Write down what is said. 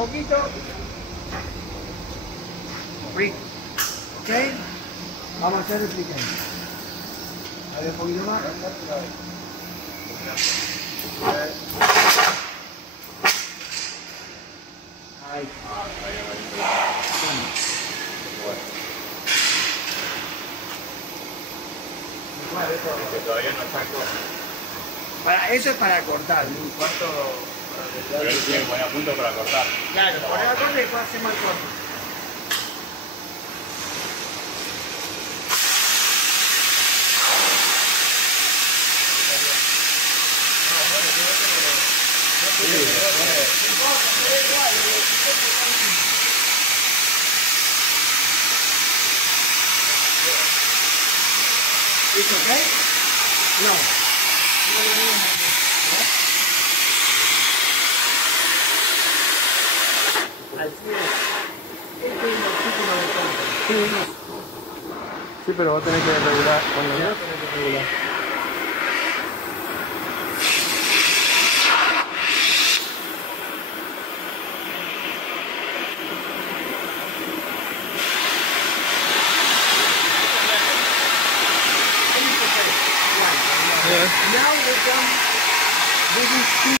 poquito. Rico. ¿Ok? Vamos a hacer el pequeño. A ver, un poquito más. Ahí. Que todavía no saco. Eso es para cortar. Un cuarto. Pero él tiene que poner a punto para cortar. Claro, poner el corte y después hacemos el corte. ¿Es ok? No. Así es. Este es el título de compra. Sí, pero vos tenés que regular. Cuando ya tenés que regular. Now we're done. This is